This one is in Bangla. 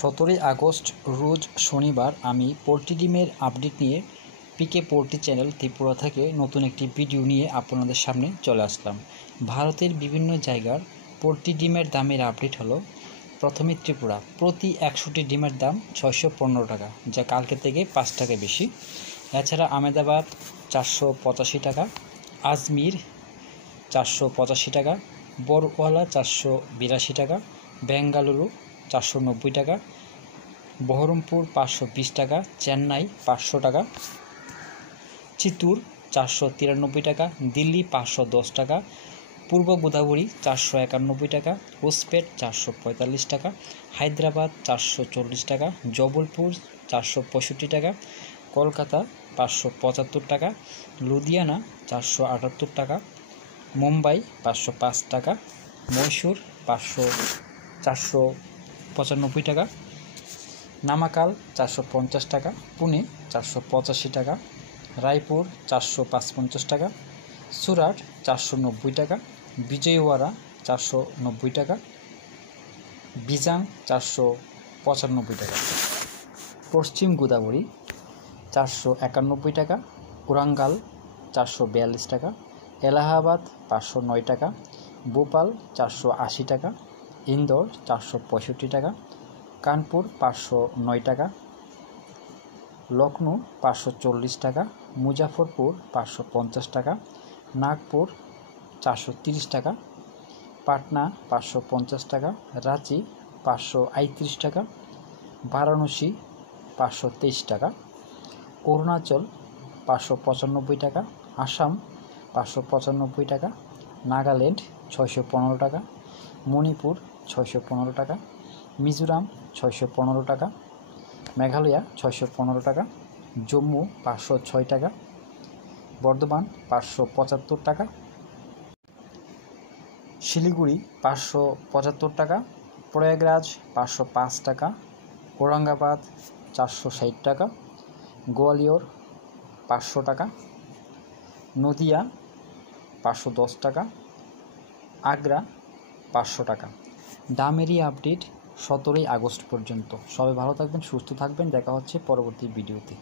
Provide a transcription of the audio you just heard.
17 আগস্ট রোজ শনিবার আমি পোল্ট্রি ডিমের আপডেট নিয়ে পিকে পোল্ট্রি চ্যানেল ত্রিপুরা থেকে নতুন একটি ভিডিও নিয়ে আপনাদের সামনে চলে আসলাম। ভারতের বিভিন্ন জায়গার পোল্ট্রি ডিমের দামের আপডেট হলো। প্রথমে ত্রিপুরা, প্রতি 100টি ডিমের দাম 615 টাকা, যা কালকে থেকে 5 টাকা বেশি। এছাড়া আহমেদাবাদ 485 টাকা, আজমির 485 টাকা, বড়ওয়ালা 482 টাকা, বেঙ্গালুরু 490 টাকা, বহরমপুর 520 টাকা, চেন্নাই 500 টাকা, চিত্তুর 493 টাকা, দিল্লি 510 টাকা, পূর্ব গোদাবরী 491 টাকা, হোসপেট 445 টাকা, হায়দ্রাবাদ 440 টাকা, জবলপুর 465 টাকা, কলকাতা 575 টাকা, লুধিয়ানা 478 টাকা, মুম্বাই 505 টাকা, মহীশূর 495 টাকা, নামাকাল 450 টাকা, পুনে 485 টাকা, রায়পুর 455 টাকা, সুরাট 490 টাকা, বিজয়ওয়াড়া 490 টাকা, বিজাং 495 টাকা, পশ্চিম গোদাবরী 491 টাকা, ওরাঙ্গাল 442 টাকা, এলাহাবাদ 509 টাকা, ভোপাল 480 টাকা, ইন্দোর 465 টাকা, কানপুর 509 টাকা, লখনউ 540 টাকা, মুজাফরপুর 550 টাকা, নাগপুর 430 টাকা, পাটনা 550 টাকা, রাঁচি 538 টাকা, বারাণসী 523 টাকা, অরুণাচল 595 টাকা, আসাম 595 টাকা, নাগাল্যান্ড 615 টাকা, মণিপুর 615 টাকা, মিজোরাম 615 টাকা, মেঘালয় 615 টাকা, জম্মু 506 টাকা, বর্ধমান 575 টাকা, শিলিগুড়ি 575 টাকা, প্রয়াগরাজ 505 টাকা, ঔরঙ্গাবাদ 460 টাকা, গোয়ালিয়র 500 টাকা, নদিয়া 510 টাকা, আগ্রা 500 টাকা। দামেরই আপডেট 17 আগস্ট পর্যন্ত। সবাই ভালো থাকবেন, সুস্থ থাকবেন। দেখা হচ্ছে পরবর্তী ভিডিওতে।